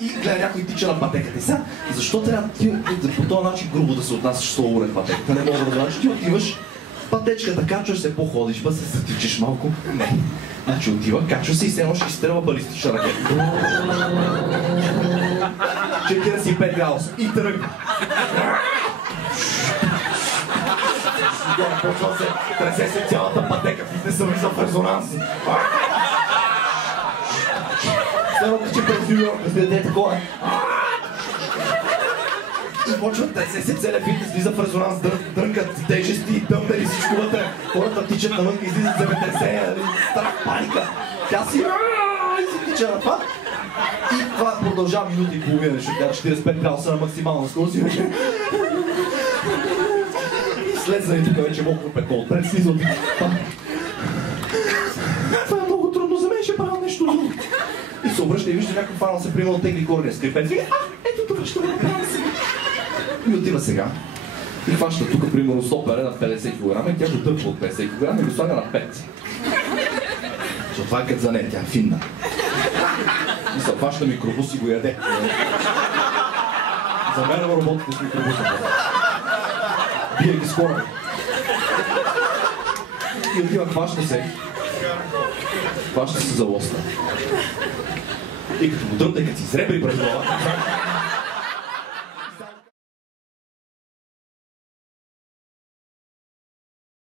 И гледа някой тича на пътеката. И сега, защо трябва ти по този начин грубо да се отнасяш с уред пътеката? Не мога да разбера, че ти отиваш пътечката, качваш се, походиш, ба се затичиш малко. Не. Значи отива, качва се и се едно ще изстрелва балистична ракета. 45 градуса. И тръгва. Почва се, тресе се цялата пътека, фитнеса влиза в резонанс. Следвате, че през Нью Йорк, разбирате такова. И почват тресе се целият фитнес, влиза в резонанс, дрънкат тежести, дъмбели, всичко вътре. Хората тичат навън, излизат земетресения, страх, паника. Тя си и тича на това. И това продължава минута и половина, защото тя 45 градуса на максимална скорост и вече... Слезна и тук вече мокро петло отпред, слиза от това. Това е много трудно за мен, ще правя нещо друго. И се обръща и вижда някой фанал се приема от тегли корния скрипет. Вика, ето това ще го направя сега. И отива сега. И хваща тук, примерно, стопере на 50 кг и тя го търпва от 50 кг и го слага на 5. Защото това е като за нея, тя е финна. И се хваща микробус и го яде. Замерва роботите с микробуса. Бие ги скоро. И отива, хваща се за лоста. И като го дръпне, като си сребри през глава,